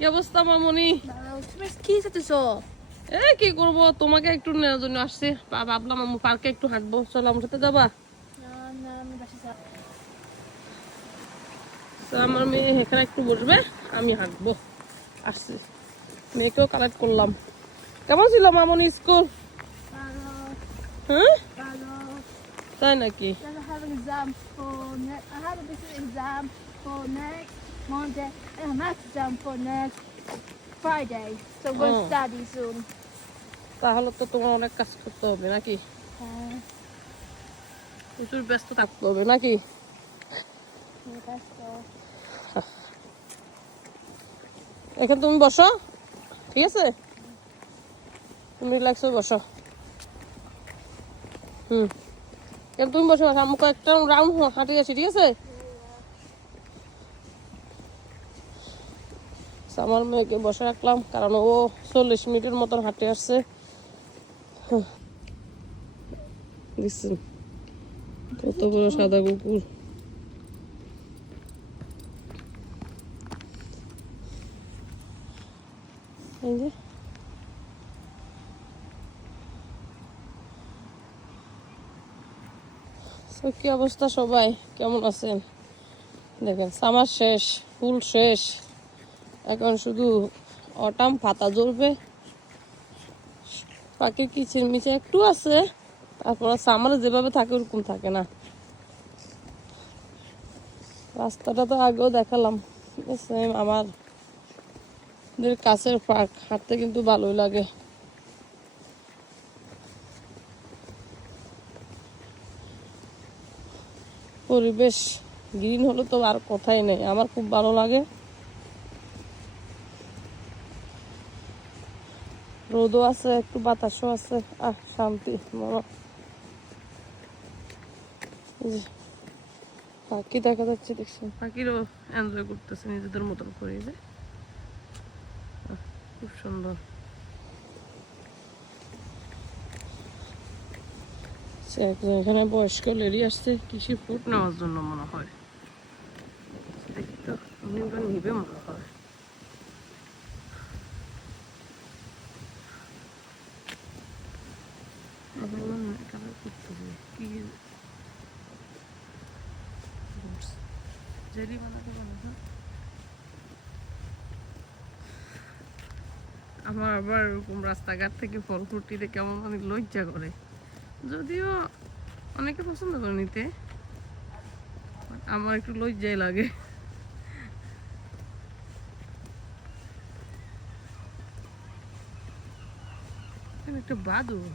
কি অবস্থা মামনি? তুমি কি চাইতেছো? কি করবো, তোমাকে একটু নেওয়ার জন্য আসছি। ভাবলাম আমি পার্কে একটু হাঁটবো, চলো আমার সাথে যাবা? না আমি বাসা যাব। তো আমার মেয়ে এখানে একটু বসবে, আমি হাঁটবো। আসছি, মেয়েকেও কালেক্ট করলাম। কেমন ছিল মামনি স্কুল? হ্যাঁ, তাই নাকি? I have an exam for I have a business exam for next Monday and a math exam for next Friday. So I'm going to study soon. তাহলে তো তোমার অনেক কাজ করতে হবে নাকি? প্রচুর ব্যস্ত থাকতে হবে নাকি? এখানে তুমি বসো, ঠিক আছে? তুমি রিল্যাক্স হয়ে বসো। এখানে তুমি বসো, আমাকে একটা রাউন্ড হাঁটি আসি, ঠিক আছে? আমার মেয়েকে বসে রাখলাম কারণ ও 40 মিনিটের মতন হাঁটে আসছে। দেখছেন কত বড় সাদা কুকুর। এই যে কি অবস্থা, সবাই কেমন আছেন? দেখেন সামার শেষ, ফুল শেষ, এখন শুধু অটাম পাতা জ্বলবে। পাখির কিচিরমিচির একটু আছে, তারপর সামারে যেভাবে থাকে ওরকম থাকে না। রাস্তাটা তো আগেও দেখালাম, সেম আমাদের কাছের পার্ক, হাঁটতে কিন্তু ভালোই লাগে। পরিবেশ গ্রিন হলো তো আর কথাই নেই, আমার খুব ভালো লাগে। রোদও আছে, একটু বাতাসও আছে, শান্তি মনে। পাখি দেখা যাচ্ছে, দেখছেন পাখিরও এনজয় করতেছে নিজেদের মতন করে। যে খুব সুন্দর। এখানে বয়স্ক লেডি আসছে কৃষি ফুড নেওয়ার জন্য মনে হয়। দেখি তো নিবে মনে হয়। আমার আবার এরকম রাস্তাঘাট থেকে ফল ফুটিতে কেমন অনেক লজ্জা করে, যদিও অনেকে পছন্দ করে নিতে, আমার একটু লজ্জাই লাগে। একটা বাদুড়